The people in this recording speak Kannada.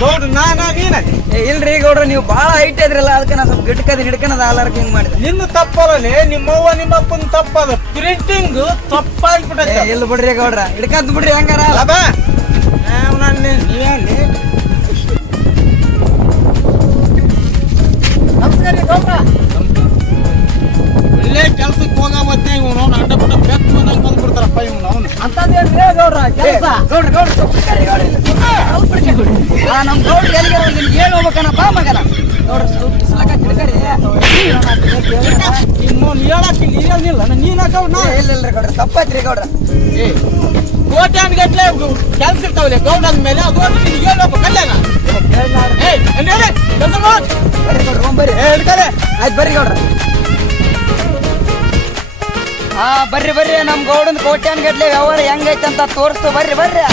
ಗೌಡ್ರ ನಾನಾ ನೀನ ಇಲ್ರಿ ಗೌಡ್ರ ನೀವು ಬಾಳ ಹೈಟ್ ಇದ್ರಲ್ಲ ಅದಕ್ಕೆ ನಾ ಸ್ವಲ್ಪ ಗಿಟ್ಕದ ಹಿಡ್ಕನದ ಆಲಾರಕ್ಕೆ ಹಿಂಗ್ ಮಾಡಿದೆ. ನಿನ್ನ ತಪ್ಪಲ್ಲೇ ನಿಮ್ಮವ್ವ ನಿಮ್ಮಪ್ಪನ ತಪ್ಪದ ಪ್ರಿಂಟಿಂಗ್ ತಪ್ಪಾಗ್ಬಿಟ್ಟೈತೆ. ಇಲ್ಲ ಬಿಡ್ರಿ ಗೌಡ್ರ ಹಿಡ್ಕಂತ ಬಿಡ್ರಿ ಹಂಗಾರ. ಅಬ್ಬ ನೀವೇನ್ರಿ ನಮಸ್ಕಾರ ರೀ ಗೌಡ್ರ. ಒಳ್ಳೆ ಕೆಲ್ಸಕ್ಕೆ ಹೋಗವತ್ತೆ ಇವನು ಅಡ್ಡ ಪುಟ್ಟ ಬೆಕ್ಕ ಮನೆಗೆ ಬಂದ್ಬಿಡ್ತಾರಪ್ಪ ಇವನು ಅವನು ಅಂತಂದೇನ್ರಿ ಗೌಡ್ರ ಕೆಲಸ. ಗೌಡ್ರ ಗೌಡ್ರ ಸ್ವಲ್ಪ ಹಿಡ್ಕರಿ ಗೌಡ್ರ ಇಲ್ಲಿ. ಸ್ವಲ್ಪ ಹಿಡ್ಕರಿ. ನಮ್ ಗೌಡ್ರ ಎಲ್ಲಿಗೆ ನಿಮ್ಗೆ ಹೇಳಿ ಹೋಗ್ಬೇಕನ ಬಾ ಮಗನ. ಗೌಡ್ರ ಸ್ವಲ್ಪ ಬಿಸ್ಲಾಕ ಹಿಡ್ಕರಿ. ಇನ್ನೊಂದು ಹೇಳಕ್ಕೆ ನೀನಿಲ್ಲ ನೀನಾಕ ಇಲ್ಲ ಗೌಡ್ರ ತಪ್ಪೈತ್ರಿ ಗೌಡ್ರ. ಕೋಟ್ಯಾನ್ ಗಟ್ಲೆ ಕೆಲ್ಸ ಇರ್ತಾವಲ್ಲ ಗೌಡ ಅಂದ್ಮೇಲೆ ಅದು ಹೇಳ್ಬೇಕು ಕಲ್ಯಾಣ. ಕೆಲಸ ಮಾಡ್ ಬರ್ರಿ ಗೌಡ್ರ ಬರ್ರಿ. ಹಿಡ್ಕಲೆ ಆಯ್ತು ಬರ್ರಿ ಗೌಡ್ರ. ಹಾ ಬರ್ರಿ ಬರ್ರಿ ನಮ್ ಗೌಡನ್ ಕೋಟ್ಯಾನ್ ಗಟ್ಲೆ ವ್ಯವಹಾರ ಹೆಂಗೈತೆ ಅಂತ ತೋರಿಸ್ತು ಬರ್ರಿ ಬರ್ರಿ.